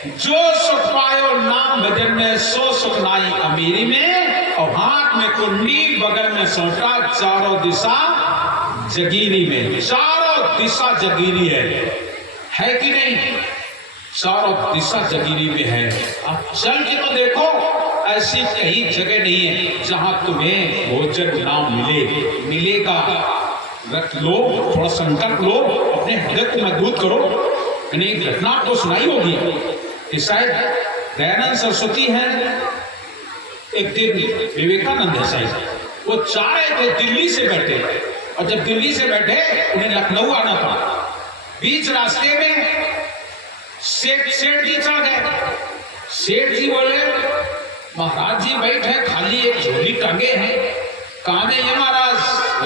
जो सुख पायो नाम भजन में, सो सुख नाई अमीरी में। और हाथ में कुंडी, बगल में सोटा, चारों दिशा जगीरी में। चारों दिशा जगीरी है कि नहीं? चारों दिशा जगीरी में है। अब चल के तो देखो, ऐसी कहीं जगह नहीं है जहां तुम्हें भोजन ना मिलेगा। रख लो, थोड़ा संकल्प लो, अपने हृदय को मजबूत करो। मैंने एक घटना आपको सुनाई होगी कि शायद दयानंद सरस्वती हैं, एक दिन विवेकानंद है शायद, वो चाह रहे थे दिल्ली से बैठे, और जब दिल्ली से बैठे उन्हें लखनऊ आना था। बीच रास्ते में सेठ जी चढ़ गए। सेठ जी बोले, महाराज जी बैठे, खाली एक झोली टांगे हैं। कहाँ गए ये महाराज?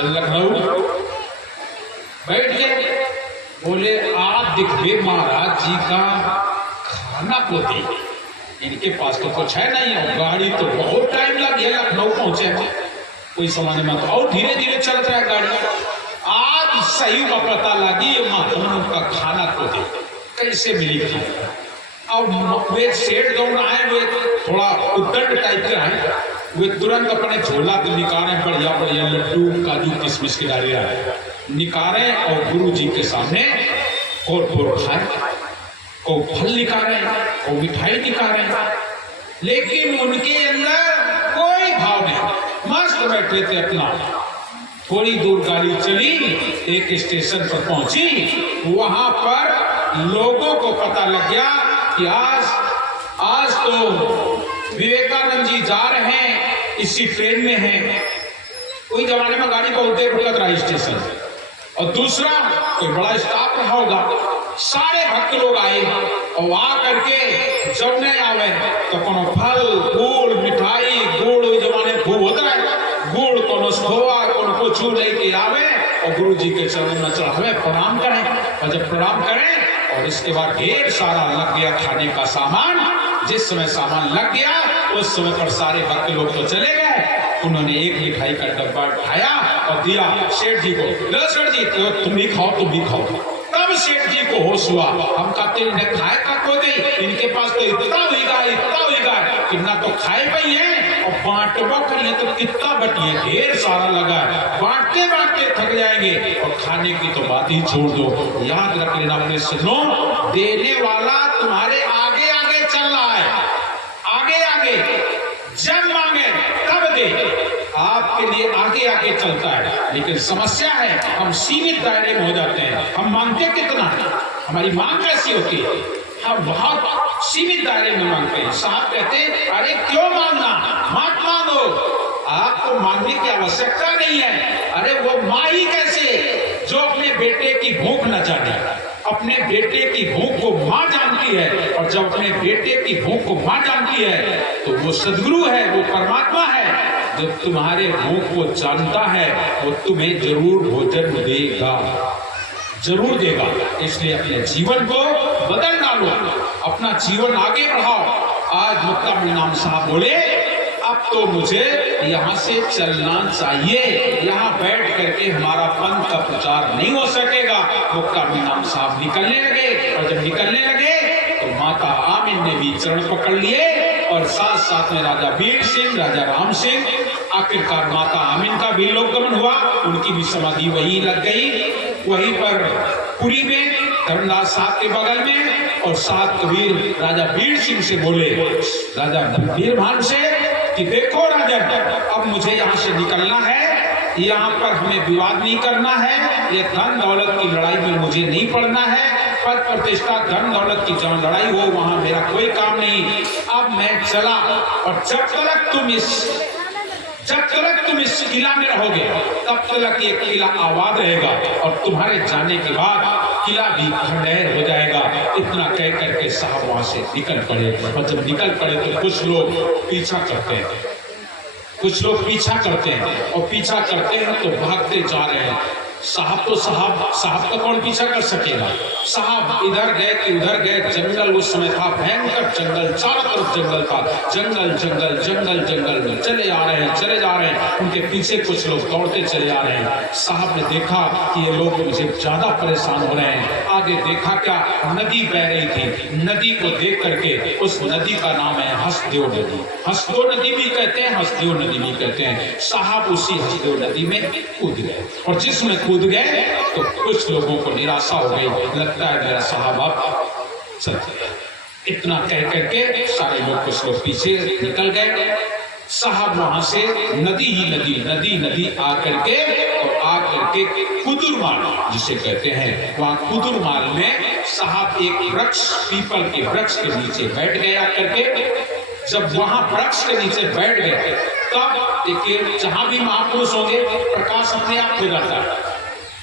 लखनऊ। बैठ गए। बोले, आप दिखवे महाराज जी का खाना को दे। इनके पास तो कुछ है नहीं है, गाड़ी तो बहुत टाइम लग गया लखनऊ पहुंचे में, कोई समझ में तो और धीरे धीरे चल रहा है गाड़ी। आज सही का पता लगी महात्मा का खाना को दे, कैसे मिली खाना। और वे सेठ दौड़ आए, वे थोड़ा उद्दंड टाइप के आए, वे तुरंत अपने झोला को निकाले, बढ़िया बढ़िया लड्डू काजू किशमिश के डाले निकाले, और गुरु जी के सामने कोर खाए, को फल निकाले, को मिठाई निकाले, लेकिन उनके अंदर कोई भाव नहीं। मस्त बैठे थे अपना। थोड़ी दूर गाड़ी चली, एक स्टेशन पर पहुंची। वहां पर लोगों को पता लग गया कि आज तो विवेकानंद जी जा रहे हैं, इसी ट्रेन में हैं। कोई जमाने में गाड़ी बहुत देर रुकत रहा स्टेशन, और दूसरा कोई बड़ा स्टाफ रहा होगा। सारे भक्त लोग आए, और आ करके जब नहीं आवे तो कोनो फल, गुड़, मिठाई, गुड़ जमाने खूब होता है, गुड़ कोनो खोआ, कोनो कुछ लेके आवे और गुरु जी के चरणों में चढ़ावे, प्रणाम करें। और जब प्रणाम करें, और इसके बाद ढेर सारा लग गया खाने का सामान। जिस समय सामान लग गया, उस समय पर सारे भक्त लोग तो चले गए। उन्होंने एक मिठाई का डब्बा उठाया और दिया सेठ जी को। लो सेठ जी, तो तुम भी खाओ, तुम भी खाओ। तब सेठ जी को होश हुआ, हम कहते इन्हें खाए का को गई, इनके पास तो इतना हुईगा कि ना तो खाए पाई है, और बांटवा करिए तो कितना बटिए, ढेर सारा लगा है, बांटते बांटते थक जाएंगे, और खाने की तो बात ही छोड़ दो। याद रख लेना अपने सुनो, देने वाला तुम्हारे आगे आगे चल रहा है, आगे आगे, जब मांगे तब दे, आपके लिए आगे आगे चलता है। लेकिन समस्या है, हम सीमित दायरे में हो जाते हैं। हम मांगते कितना है, हमारी मांग कैसी होती है, हम बहुत सीमित दायरे में मांगते हैं। साहब कहते हैं, अरे क्यों मांगना, मत मांगो, आपको मांगने की आवश्यकता नहीं है। अरे वो माँ ही कैसे जो अपने बेटे की भूख न जाने, अपने बेटे की भूख को माँ जानती है, और जब अपने बेटे की भूख को माँ जानती है तो वो सदगुरु है, वो परमात्मा है। जब तुम्हारे भूख को जानता है, वो तुम्हें जरूर भोजन देगा, जरूर देगा। इसलिए अपने जीवन को बदल डालो, अपना जीवन आगे बढ़ाओ। आज मुक्ता नाम साहब बोले, अब तो मुझे यहाँ से चलना चाहिए, यहाँ बैठ करके हमारा पंथ का प्रचार नहीं हो सकेगा। मुक्ता नाम साहब निकलने लगे, और जब निकलने लगे तो माता आमिन ने भी चरण पकड़ लिए, और साथ साथ में राजा वीर सिंह, राजा राम सिंह। आखिरकार माता आमिन का भी लोकगमन हुआ, उनकी भी समाधि वहीं लग गई, वहीं पर पुरी में, धर्मदास साहब के बगल में। और सात कबीर राजा वीर सिंह से बोले, राजा वीरभान से, कि देखो राजा, अब मुझे यहाँ से निकलना है, यहाँ पर हमें विवाद नहीं करना है, ये धन दौलत की लड़ाई में मुझे नहीं पड़ना है। पद प्रतिष्ठा, धन दौलत की जहाँ लड़ाई हो वहां मेरा कोई काम नहीं। अब मैं चला, और जब तक तुम इस किला में रहोगे, तब तक ये किला आबाद रहेगा, और तुम्हारे जाने के बाद किला भी खंडहर हो जाएगा। इतना कह करके साहब वहां से निकल पड़े। और जब निकल पड़े तो कुछ लोग पीछा करते हैं, और पीछा करते हैं तो भागते जा रहे हैं। साहब तो साहब का कौन पीछा कर सकेगा। साहब इधर गए कि उधर गए, जंगल उस समय था, भयंकर जंगल, चारों तरफ जंगल था, जंगल जंगल जंगल जंगल में चले आ रहे हैं, चले जा रहे हैं, उनके पीछे कुछ लोग दौड़ते चले आ रहे हैं। साहब ने देखा कि ये लोग मुझे ज्यादा परेशान हो रहे हैं। आगे देखा क्या, नदी बह रही थी, नदी को देख करके, उस नदी का नाम है हसदेव नदी, हसदेव नदी भी कहते हैं, हसदेव नदी भी कहते हैं। साहब उसी हसदेव नदी में कूद गए, और जिसमें कूद गए तो कुछ लोगों को निराशा हो गई, लगता है मेरा साहब अब चल गया। इतना कह करके सारे लोग, कुछ लोग पीछे निकल गए। साहब वहां से नदी ही नदी नदी नदी आकर के, और आकर के कुदुरमाल जिसे कहते हैं, वहां कुदुरमाल में साहब एक वृक्ष, पीपल के वृक्ष के नीचे बैठ गए आकर के। जब वहां वृक्ष के नीचे बैठ गए, तब देखिए जहां भी महापुरुष होंगे प्रकाश अपने आप हो जाता है।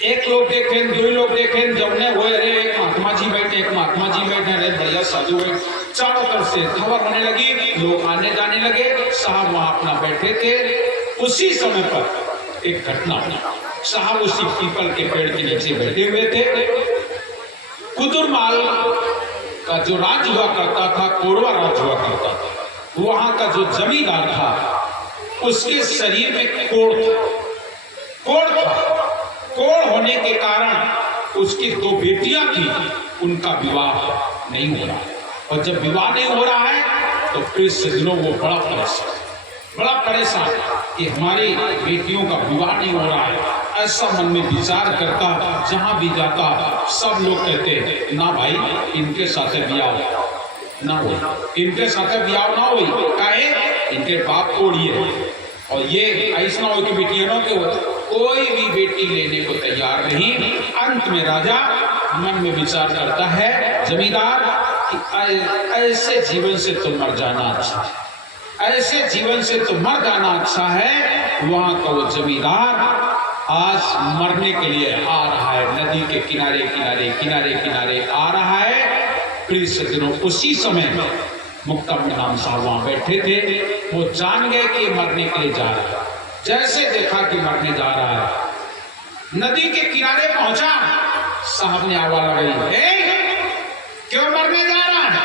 एक लोग देखें, दो लोग देखें, जब ने वो अरे एक महात्मा जी बैठे, एक महात्मा जी बैठे, अरे बढ़िया साधु है, चारों तरफ से खबर होने लगी, लोग आने जाने लगे। साहब वहां अपना बैठे थे। उसी समय पर एक घटना हुई। साहब उसी पीपल के पेड़ के नीचे बैठे हुए थे। कुदुरमाल का जो राज हुआ करता था, कोरवा राज हुआ करता था, वहां का जो जमींदार था, उसके शरीर में कोढ़ था, कोढ़ था। कोढ़ होने के कारण उसकी दो बेटियां थी, उनका विवाह नहीं हो रहा। और जब विवाह नहीं हो रहा है तो फिर से दिनों वो बड़ा परेशान कि हमारी बेटियों का विवाह नहीं हो रहा है। ऐसा मन में विचार करता, जहां भी जाता सब लोग कहते ना भाई इनके साथ ब्याह ना हो, इनके साथ ब्याह ना हो, काहे इनके बाप कोड़िए, और ये ऐसा हो कि बेटियां ना के कोई भी बेटी लेने को तैयार नहीं। अंत में राजा मन में विचार करता है, जमींदार कि ऐसे जीवन से तो मर जाना अच्छा है, ऐसे जीवन से तो मर जाना अच्छा है। वहां का वो जमींदार आज मरने के लिए आ रहा है, नदी के किनारे किनारे किनारे किनारे आ रहा है। फिर से दिनों उसी समय मुक्तम नाम साहब वहां बैठे थे। वो जान गए कि मरने के लिए जा रहा है। जैसे देखा कि मरने जा रहा है, नदी के किनारे पहुंचा, साहब ने आवाज लगाई, क्यों मरने जा रहा है?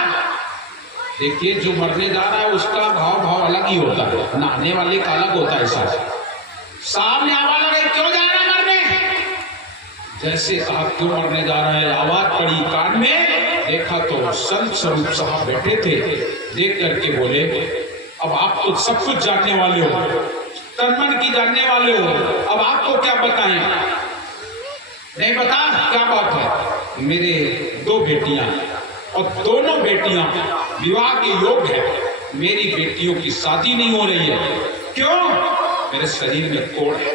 देखिए जो मरने जा रहा है उसका भाव अलग ही होता है, नहाने वाले का अलग होता है। साहब ने आवाज लगाई, क्यों जा रहा है मरने? जैसे साहब क्यों मरने जा रहा है आवाज पड़ी कान में, देखा तो संत स्वरूप साहब बैठे थे। देख करके बोले, अब आप तो सब कुछ जानने वाले हो, तन मन की जानने वाले हो, अब आपको क्या बताएं? नहीं बता क्या बात है? मेरे दो बेटियां, और दोनों बेटियां विवाह के योग्य है, मेरी बेटियों की शादी नहीं हो रही है। क्यों? मेरे शरीर में कोढ़ है,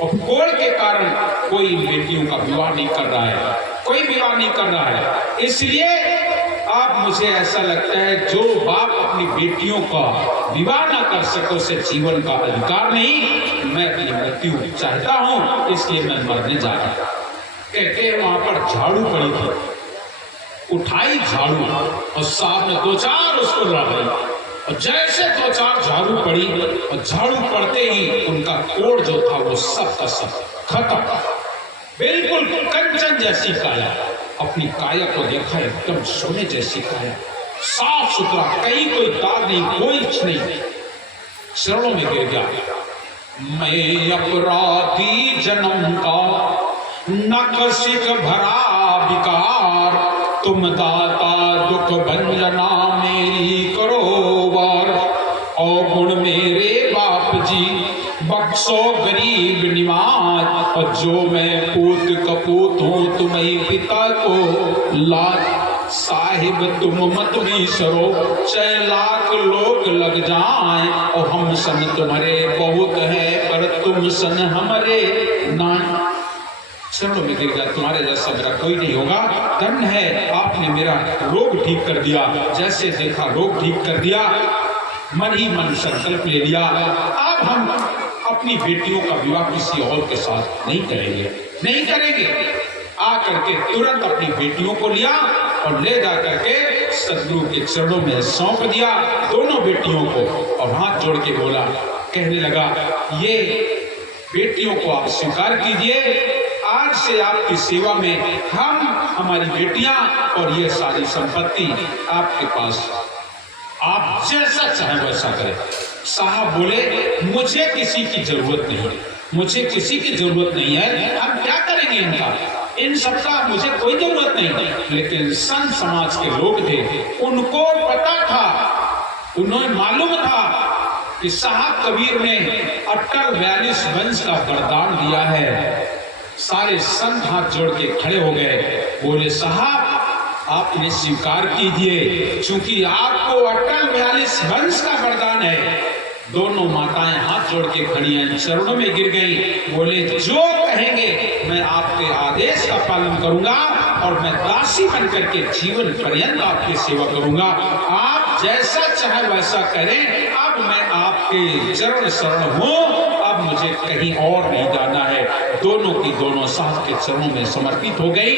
और कोढ़ के कारण कोई बेटियों का विवाह नहीं कर रहा है, कोई विवाह नहीं कर रहा है। इसलिए अब मुझे ऐसा लगता है जो बाप अपनी बेटियों का विवाह ना कर सके उसे जीवन का अधिकार नहीं। मैं अपनी मृत्यु चाहता हूं, इसलिए मैं मरने जा रहा हूं। कहते वहां पर झाड़ू पड़ी थी, उठाई झाड़ू, और साहब ने दो चार उसको लड़ाई, और जैसे दो चार झाड़ू पड़ी, और झाड़ू पड़ते ही उनका कोढ़ जो था वो सब का सब खत्म, बिल्कुल कंचन जैसी काया। अपनी काया को देखा, एकदम सोने जैसी काया, साफ सुथरा, कहीं कोई दाग नहीं, कोई कुछ नहीं। चरणों में गिर गया, मैं अपराधी जन्म का, नकसिक भरा विकार, तुम दाता दुख भंजना मेरी करो वार। और गुण मेरे बाप जी बख्शो गरीब निवाज, और जो मैं पूत कपूत हूँ तुम्हें पिता को लाज। साहिब तुम मत बिसरो, 6 लाख लोग लग जाएं, और हम सन तुम्हारे बहुत है, पर तुम सन हमारे ना। चलो में गिर गया, तुम्हारे जैसा मेरा कोई नहीं होगा। धन्य है आपने मेरा रोग ठीक कर दिया, जैसे देखा रोग ठीक कर दिया, मन ही मन संकल्प ले लिया, अब हम अपनी बेटियों का विवाह किसी और के साथ नहीं करेंगे, नहीं करेंगे। आ करके तुरंत अपनी बेटियों को लिया और ले जा करके सदगुरु के चरणों में सौंप दिया, दोनों बेटियों को, और हाथ जोड़ के बोला, कहने लगा, ये बेटियों को आप स्वीकार कीजिए, आज से आपकी सेवा में हम, हमारी बेटियां और ये सारी संपत्ति आपके पास, आप जैसा चाहे वैसा करें। साहब बोले, मुझे किसी की जरूरत नहीं, मुझे किसी की जरूरत नहीं है, हम क्या करेंगे इनका, इन सबका मुझे कोई जरूरत नहीं। लेकिन संत समाज के लोग थे, उनको पता था, उन्हें मालूम था कि साहब कबीर ने अटल 42 वंश का वरदान दिया है। सारे संत हाथ जोड़ के खड़े हो गए, बोले साहब आपने स्वीकार कीजिए, क्योंकि आपको अटल 42 वंश का वरदान है। दोनों माताएं हाथ जोड़ के खड़ी हैं, चरणों में गिर गई, बोले जो कहेंगे मैं आपके आदेश का पालन करूंगा और मैं दासी बनकर के जीवन पर्यंत आपकी सेवा करूंगा। आप जैसा चाहे वैसा करें, अब मैं आपके चरण शरण हूं, अब मुझे कहीं और नहीं जाना है। दोनों की दोनों साहब के चरणों में समर्पित हो गई।